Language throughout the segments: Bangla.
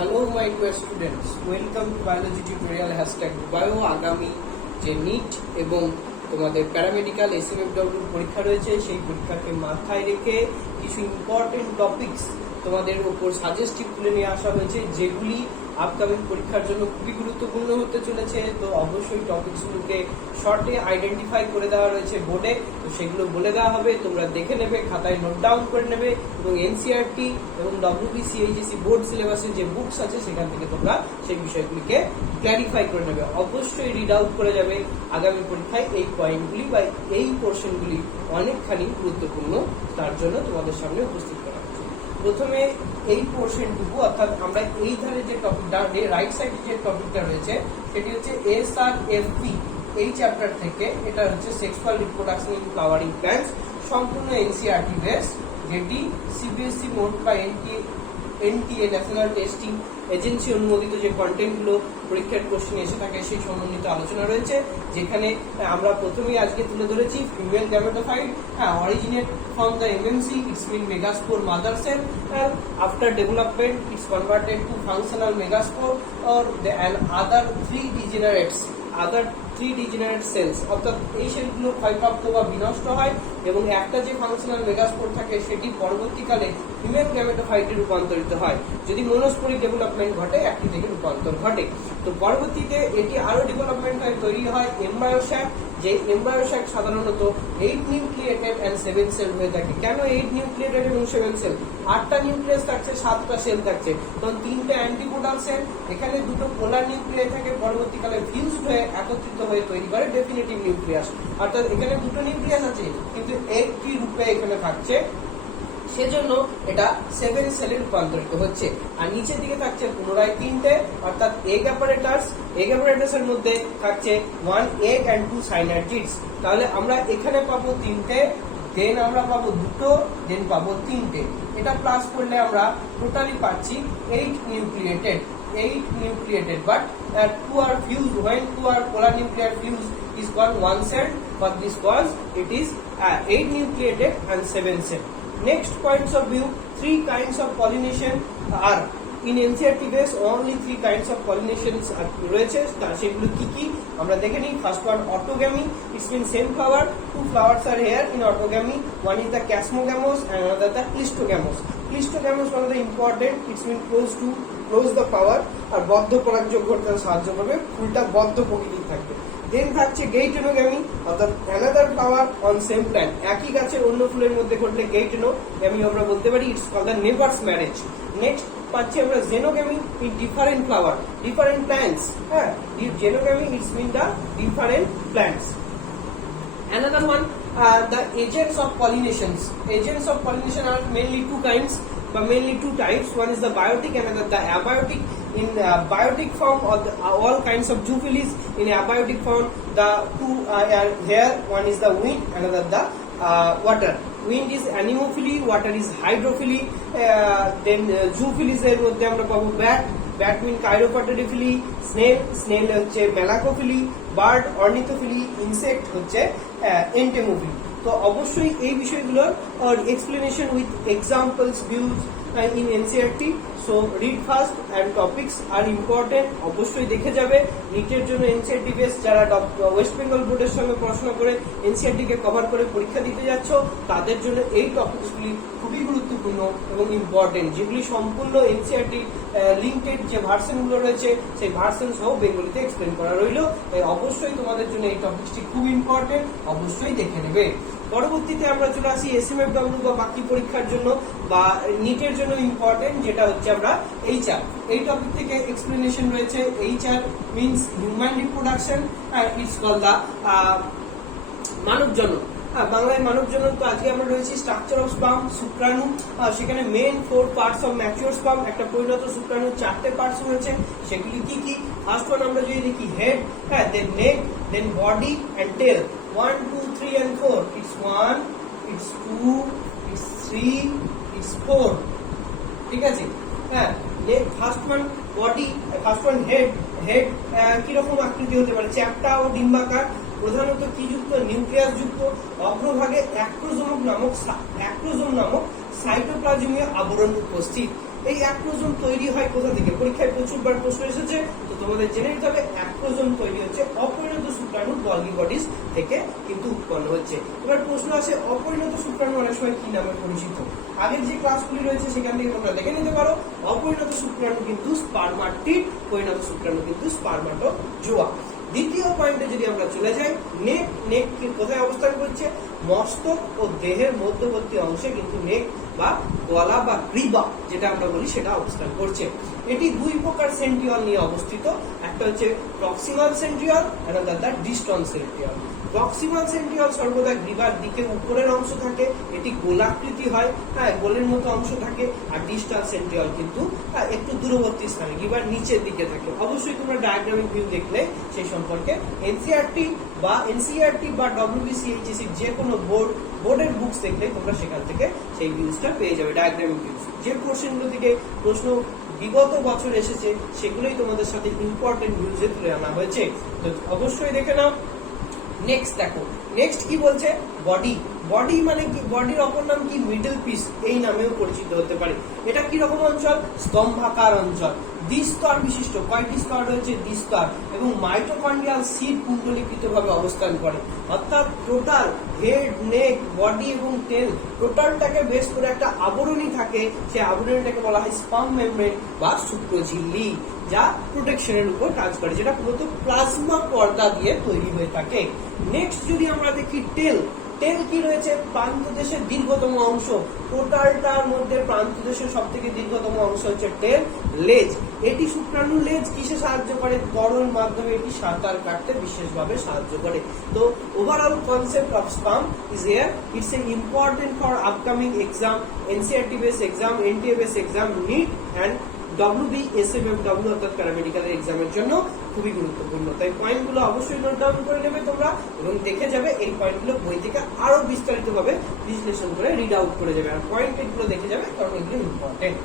Hello my dear students, welcome to biology tutorial #bio। আগামী যে নিট এবং তোমাদের প্যারামেডিক্যাল SMFW পরীক্ষা রয়েছে, সেই পরীক্ষাকে মাথায় রেখে কিছু ইম্পর্টেন্ট টপিকস তোমাদের উপর সাজেস্টিভ তুলে নিয়ে আসা হয়েছে, যেগুলি আপকামিং পরীক্ষার জন্য খুবই গুরুত্বপূর্ণ হতে চলেছে। তো অবশ্যই টপিকসগুলোকে শর্টে আইডেন্টিফাই করে দেওয়া রয়েছে বোর্ডে, তো সেগুলো বলে দেওয়া হবে, তোমরা দেখে নেবে, খাতায় নোট ডাউন করে নেবে এবং NCERT এবং WBCHSC বোর্ড সিলেবাসের যে বুকস আছে সেখান থেকে তোমরা সেই বিষয়গুলিকে ক্ল্যারিফাই করে নেবে। অবশ্যই রিড আউট করে যাবে আগামী পরীক্ষায় এই পয়েন্টগুলি বা এই পোর্শনগুলি অনেকখানি গুরুত্বপূর্ণ, তার জন্য তোমাদের সামনে উপস্থিত করা হচ্ছে। প্রথমে এই পোর্শনটুকু, অর্থাৎ আমরা এই ধারে যে টপিকটা, রাইট সাইডে যে টপিকটা রয়েছে সেটি হচ্ছে SRFP, এই চ্যাপ্টার থেকে। এটা হচ্ছে sexual reproduction in flowering plants, সম্পূর্ণ NCERT বেস, যেটি CBSE বোর্ড বা NTA ন্যাশনাল টেস্টিং এজেন্সি অনুমোদিত যে কন্টেন্টগুলো পরীক্ষার কোশ্চেন এসে থাকে সেই সম্বন্ধিত আলোচনা রয়েছে, যেখানে আমরা প্রথমেই আজকে তুলে ধরেছি female gametophyte originate from the MMC, it's mean megaspore mother cell, and after development it's converted to functional megaspore or and other three degenerate cells, অর্থাৎ এই সেলগুলো ক্ষয়প্রাপ্ত বা বিনষ্ট হয় এবং একটা যে ফাংশনাল মেগাস্পোর থাকে সেটি পরবর্তীকালে ফিমেল গ্যামেটোফাইটে রূপান্তরিত হয়। যদি মনোস্পোরিক ডেভেলপমেন্ট ঘটে, একটি থেকে রূপান্তর ঘটে। তো পরবর্তীতে এটি আরো ডেভেলপমেন্ট হয়, তৈরি হয় এমব্রায়ো স্যাক, যে এমব্রায়ো স্যাক সাধারণত 8 নিউক্লিয়েটেড and 7 সেল হয়ে থাকে। কেন 8 নিউক্লিয়েটেড এবং 7 সেল? 8টা নিউক্লিয়াস থাকছে, 7টা সেল থাকছে, তখন 3টে অ্যান্টিপোডাল সেল, এখানে দুটো পোলার নিউক্লিয়াই থাকে, পরবর্তীকালে ফিউজড হয়ে একত্রিত হয়ে তৈরি করে ডেফিনেটিভ নিউক্লিয়াস। অর্থাৎ এখানে দুটো নিউক্লিয়াস আছে কিন্তু একটি রূপে এখানে থাকছে, সেজন্য এটা 7 সেলে রূপান্তরিত হচ্ছে। আর নিচের দিকে থাকছে পুনরায় 3টে, অর্থাৎ এগ অ্যাপারেটাস এর মধ্যে থাকছে 1 এগ and 2 সাইনার্জিডস। তাহলে আমরা এখানে পাবো 3টে, দেন আমরা পাবো 2টো, দেন পাবো 3টে। এটা প্লাস করলে আমরা টোটালি পাচ্ছি 8 nucleated, but 2 are fused. When 2 are polar nuclear fused is called one cell, but this was it is 8 nucleated and 7 cell. Next points of view, 3 kinds of pollination are in NCERT base, only 3 kinds of pollinations রয়েছে, সেগুলো কি কি আমরা দেখে নিই। First one autogamy, it's mean same flower, 2 flowers are here in autogamy, one is the chasmogamos and another the clistogamos. Clistogamos one of the important, it's mean close the flower, আর বদ্ধ পরাগযোগ করতে সাহায্য করবে, ফুলটা বদ্ধ প্রকৃতির থাকবে। দেন থাকছে গেইটেনোগ্যামি, অর্থাৎ another flower on same plant, একই গাছের অন্য ফুলের মধ্যে ঘটলে গেইটেনোগ্যামি আমরা বলতে পারি, it's called the neighbours marriage. Next পাচ্ছি আমরা xenogamy, in different flower different plants. Xenogamy it's mean the different plants. Another one, the agents of pollination. Agents of pollination are mainly 2 kinds, but mainly 2 types. One is the biotic, another the abiotic. In biotic form, all kinds of zoophilies. In abiotic form, the 2 are here. One is the wind, another the water. Wind is anemophily, water is hydrophily. Then zoophilies এর মধ্যে আমরা পাবো bat mean chiropterophily, snail হচ্ছে মেলাকোফিলি, বার্ড অর্নিথোফিলি, ইনসেক্ট হচ্ছে এন্টেমোফিলি। তো অবশ্যই এই বিষয়গুলোর explanation with examples views in NCERT, so read fast and topics are important, অবশ্যই দেখে যাবে। নিটের জন্য NCERT বেস, যারা ওয়েস্ট বেঙ্গল বোর্ডের সঙ্গে পড়াশোনা করে NCERT কে কভার করে পরীক্ষা দিতে যাচ্ছ, তাদের জন্য এই টপিকসগুলি খুবই গুরুত্বপূর্ণ এবং ইম্পর্টেন্ট, যেগুলি সম্পূর্ণ NCERT লিঙ্কেড যে ভার্সনগুলো রয়েছে সেই ভার্সন সহ বেঙ্গলিতে এক্সপ্লেন করা রইলো। অবশ্যই তোমাদের জন্য এই টপিকসটি খুব ইম্পর্টেন্ট, অবশ্যই দেখে নেবে। পরবর্তীতে আমরা চলে আসি SMFW বা বাকি পরীক্ষার জন্য বা নিটের জন্য ইম্পর্টেন্ট, যেটা হচ্ছে আমরা HR। এই টপিক থেকে এক্সপ্লেনেশন রয়েছে। HR means human reproduction, it's called the মানব জনন। বাংলায় মানব জনন। তো আজকে আমরা রয়েছি স্ট্রাকচার অফ স্পার্ম, শুক্রাণু। সেখানে main 4 parts of mature sperm, একটা পরিণত শুক্রাণুর 4টে পার্টস রয়েছে। সেগুলি কি কি? ফার্স্ট ওয়ান আমরা যদি দেখি head, then neck, then body and tail. 1 2 3 and 4, it's 1, it's 2, it's 3, it's 4। ঠিক আছে? First one body, first one head. কিরকম আকৃতি হতে পারে? চ্যাপ্টা ও ডিম্বাকার। প্রধানত কি যুক্ত, নিউক্লিয়াস যুক্ত, অগ্রভাগে অ্যাক্রোজোম নামক সাইটোপ্লাজমীয় আবরণ উপস্থিত। এই অ্যাক্রোজোম তৈরি হয় কোথা থেকে, পরীক্ষায় প্রচুরবার প্রশ্ন এসেছে, তো তোমাদের জেনে নিতে হবে অ্যাক্রোজোম তৈরি হচ্ছে অপরিণত শুক্রাণু গলগি বডিজ থেকে কিন্তু উৎপন্ন হচ্ছে। এবার প্রশ্ন আছে অপরিণত শুক্রাণু অনেক সময় কি নামে পরিচিত, আগের যে ক্লাসগুলি রয়েছে সেখান থেকে তোমরা দেখে নিতে পারো। অপরিণত শুক্রাণু কিন্তু স্পারমাটিড, পরিণত শুক্রাণু কিন্তু স্পারমাটোজোয়া। দ্বিতীয় পয়েন্টে যদি আমরা চলে যাই, নেক কোথায় অবস্থান করছে, মস্তক ও দেহের মধ্যবর্তী অংশে কিন্তু নেক বা গলা বা গ্রীবা যেটা আমরা বলি সেটা অবস্থান করছে। এটি দুই প্রকার সেন্ট্রিওল নিয়ে অবস্থিত, একটা হচ্ছে proximal centriole, another the distal centriole. Proximal centriole সর্বদা গ্রীবার দিকে উপরের অংশ থাকে, এটি গোলাকৃতি হয়, হ্যাঁ গোলের মতো অংশ থাকে। আর ডিস্টাল সেন্ট্রিওল কিন্তু একটু দূরবর্তী স্থানে গ্রীবার নিচের দিকে থাকে। অবশ্যই তোমরা ডায়াগ্রামিক ভিউ দেখলে সেই সম্পর্কে এনসিইআরটি বা WBCHSC যে কোনো বোর্ডের বুকস দেখলে তোমরা সেখান থেকে সেই ভিউজটা পেয়ে যাবে, ডায়াগ্রামিক ভিউজ। যে পোর্শনগুলো থেকে প্রশ্ন বিগত বছর এসেছে সেগুলোই তোমাদের সাথে ইম্পর্টেন্ট ভিউজে তুলে আনা হয়েছে, তো অবশ্যই দেখে নাও। নেক্সট দেখো, নেক্সট কি বলছে, বডি মানে কি, বডির অপর নাম কি, মিডল পিস এই নামেও পরিচিত হতে পারে। এটা কি রকম অঞ্চল, স্তম্ভাকার অঞ্চল, দ্বিস্তর বিশিষ্ট, কয়টি স্তর রয়েছে, দ্বিস্তর, এবং মাইটোকন্ড্রিয়াল সিড কুণ্ডলীকৃত ভাবে অবস্থান করে। অর্থাৎ টোটাল হেড, নেক, বডি এবং টেল টোটালটাকে বেস করে একটা আবরণী থাকে, সেই আবরণীটাকে বলা হয় স্পার্ম মেমব্রেন বা শুক্রঝিল্লি, যা প্রোটেকশনের উপর কাজ করে, যেটা মূলত প্লাজমা পর্দা দিয়ে তৈরি হয়ে থাকে। নেক্সট যদি আমরা দেখি টেল কি রয়েছে, প্রান্তদেশের দীর্ঘতম অংশ, টোটালটার মধ্যে প্রান্তদেশের সব থেকে দীর্ঘতম অংশ হচ্ছে টেল। লেজ, এটি শুক্রাণু লেজ কিসে সাহায্য করে, করোর মাধ্যমে এটি সাঁতার কাটতে বিশেষভাবে সাহায্য করে। তো overall concept of sperm is here, it's a important for upcoming exam, NCERT base exam, NTA base exam, neat and WBSMFW অর্থাৎ প্যারামেডিক্যালের এক্সামের জন্য খুবই গুরুত্বপূর্ণ। তাই পয়েন্টগুলো অবশ্যই নোট ডাউন করে নেবে তোমরা এবং দেখে যাবে এই পয়েন্টগুলো বই থেকে আরো বিস্তারিতভাবে বিশ্লেষণ করে রিড আউট করে যাবে, আর পয়েন্টগুলো দেখে যাবে কারণ এগুলো ইম্পর্টেন্ট।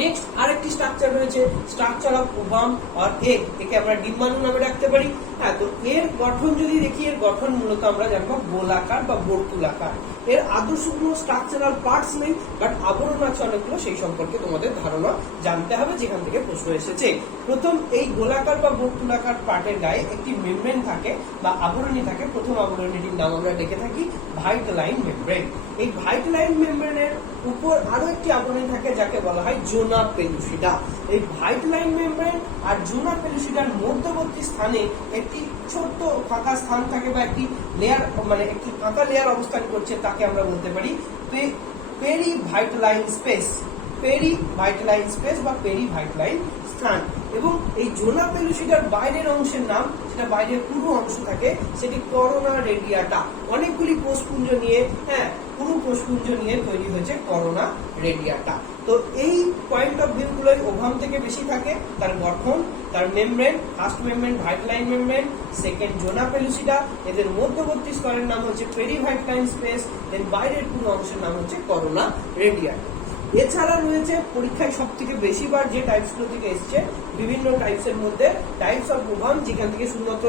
নেক্সট আরেকটি স্ট্রাকচার রয়েছে, structure of ovum or egg, একে আমরা ডিম্বাণু নামে রাখতে পারি। হ্যাঁ, তো এর গঠন যদি দেখি, এর গঠন মূলত আমরা জানবো গোলাকার বা বর্তুলাকার। এর আদর্শ কোনো স্ট্রাকচারাল পার্টস নেই, বাট আবরণ আছে অনেকগুলো, সেই সম্পর্কে তোমাদের ধারণা জানতে হবে যেখান থেকে প্রশ্ন এসেছে। প্রথম এই গোলাকার বা বর্তুলাকার পার্টের গায়ে একটি মেমব্রেন থাকে বা আবরণী থাকে। প্রথম আবরণীটির নাম আমরা ডেকে থাকি ভাইটালাইন মেমব্রেন। এই ভাইটালাইন মেমব্রেনের উপর আরো একটি আবরণী থাকে যাকে বলা হয় জোনা পেলুসিডা। এই ভাইটালাইন মেমব্রেন আর জোনা পেলুসিডার মধ্যবর্তী স্থানে একটি ছোট্ট ফাঁকা স্থান থাকে বা একটি লেয়ার, মানে একটি ফাঁকা লেয়ার অবস্থান করছে, তাকে আমরা বলতে পারি পেরিভাইটালাইন স্পেস, বা পেরিভাইটালাইন স্থান। এবং এই জোনা পেলুসিডার বাইরের অংশের নাম, সেটা বাইরের পুরো অংশ থাকে, সেটি করোনা রেডিয়াটা। অনেকগুলি কোষপুঞ্জ নিয়ে, হ্যাঁ পুরো কোষপুঞ্জ নিয়ে তৈরি হয়েছে করোনা রেডিয়াটা। তো এই পয়েন্ট অফ ভিউ গুলোই ওভাম থেকে বেশি থাকে, তার গঠন, তার membrane, first membrane vitelline membrane, second zona pellucida, এদের মধ্যবর্তী স্তরের নাম হচ্ছে পেরিভাইটালাইন স্পেস, দেন বাইরের পুরো অংশের নাম হচ্ছে করোনা রেডিয়াটা। এছাড়া রয়েছে পরীক্ষায় সব থেকে বেশিবার যে টাইপস গুলো থেকে এসছে, বিভিন্ন টাইপসের মধ্যে টাইপস অফ ওভাম, যেখান থেকে শুধুমাত্র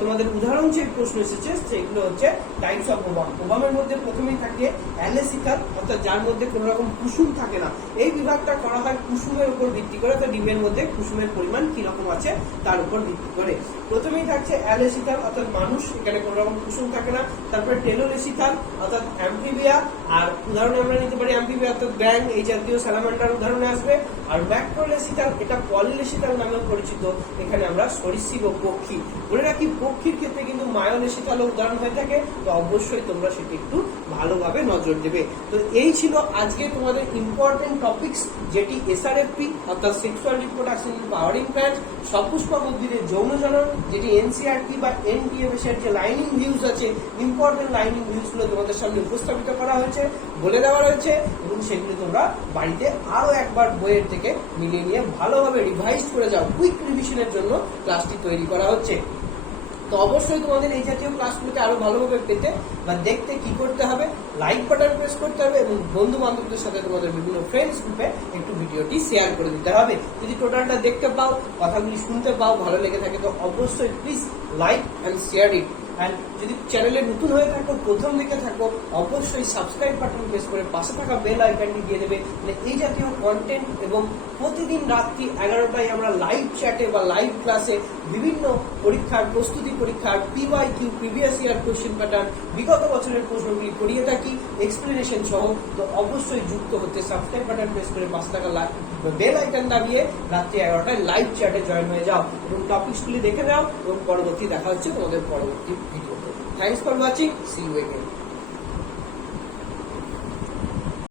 তোমাদের উদাহরণ যে প্রশ্ন এসেছে সেগুলো হচ্ছে টাইপস অফ ওভাম। ওভামের মধ্যে প্রথমেই থাকে অ্যালেসিকাল, অর্থাৎ যার মধ্যে কোনো রকম কুসুম থাকে না। এই বিভাগটা করা হয় কুসুমের উপর ভিত্তি করে, অর্থাৎ ডিমের মধ্যে কুসুমের পরিমাণ কিরকম আছে তার উপর ভিত্তি করে। প্রথমেই থাকছে অ্যালেসিকাল, অর্থাৎ মানুষ, এখানে কোনো রকম কুসুম থাকে না। তারপরে টেলোলেসিকাল, অর্থাৎ অ্যাম্ফিবিয়া, আর উদাহরণে আমরা নিতে পারি অ্যাম্ফিবিয়া অর্থাৎ ব্যাং, এই জাতীয় স্যালামান্ডার উদাহরণে আসবে। আর ম্যাক্রোলেসিকাল, এটা পলিলেসিকাল নামেও পরিচিত, এখানে আমরা সরীসৃপ ও পক্ষী বলে রাখি। পক্ষীর ক্ষেত্রে কিন্তু মায়োলেসিকাল উদাহরণ হয়ে থাকে, তো অবশ্যই তোমরা সেটি একটু ভালোভাবে নজর দেবে। তো এই ছিল আজকে তোমাদের ইম্পর্টেন্ট টপিকস, যেটি SRFP অর্থাৎ সেক্সুয়াল রিপ্রোডাকশন পাওয়ারিং প্ল্যান্ট, সপুষ্পক উদ্ভিদের যৌন জনন, যেটি NCERT বা NTA বেসের যে লাইনিং ভিউজ আছে, ইম্পর্টেন্ট লাইনিং ভিউজ গুলো তোমাদের সামনে উপস্থাপিত করা হয়েছে, বলে দেওয়া রয়েছে, এবং সেগুলো তোমরা বাড়িতে আরো একবার বইয়ের থেকে মিলিয়ে নিয়ে ভালোভাবে রিভাইজ করে যাও। কুইক রিভিশনের জন্য ক্লাসটি তৈরি করা হচ্ছে। তো অবশ্যই তোমাদের এই জাতীয় ক্লাসগুলোকে আরো ভালোভাবে পেতে বা দেখতে কি করতে হবে, লাইক বাটন প্রেস করতে হবে এবং বন্ধু বান্ধবদের সাথে তোমাদের বিভিন্ন ফ্রেন্ডস গ্রুপে একটু ভিডিওটি শেয়ার করে দিতে হবে। যদি টোটালটা দেখতে পাও, কথাগুলি শুনতে পাও, ভালো লেগে থাকে তো অবশ্যই please like and share it. And যদি চ্যানেলে নতুন হয়ে থাকো, প্রথম দিকে থাকো, অবশ্যই সাবস্ক্রাইব বাটন প্রেস করে পাশে থাকা বেল আইকনটি দিয়ে দেবে। মানে এই জাতীয় কন্টেন্ট এবং প্রতিদিন রাত্রি 11টায় আমরা লাইভ চ্যাটে বা লাইভ ক্লাসে বিভিন্ন পরীক্ষার প্রস্তুতি, পরীক্ষার PYQ previous year question pattern, বিগত বছরের প্রশ্নগুলি করিয়ে থাকি এক্সপ্লেনেশন সহ। তো অবশ্যই যুক্ত হতে সাবস্ক্রাইব বাটন প্রেস করে পাশে থাকা বেল আইকন দাবিয়ে রাত্রি 11টায় লাইভ চ্যাটে জয়েন হয়ে যাও এবং টপিকসগুলি দেখে নাও এবং পরবর্তী দেখা হচ্ছে তোমাদের পরবর্তী ভিডিওতে। Thanks for watching, see you again.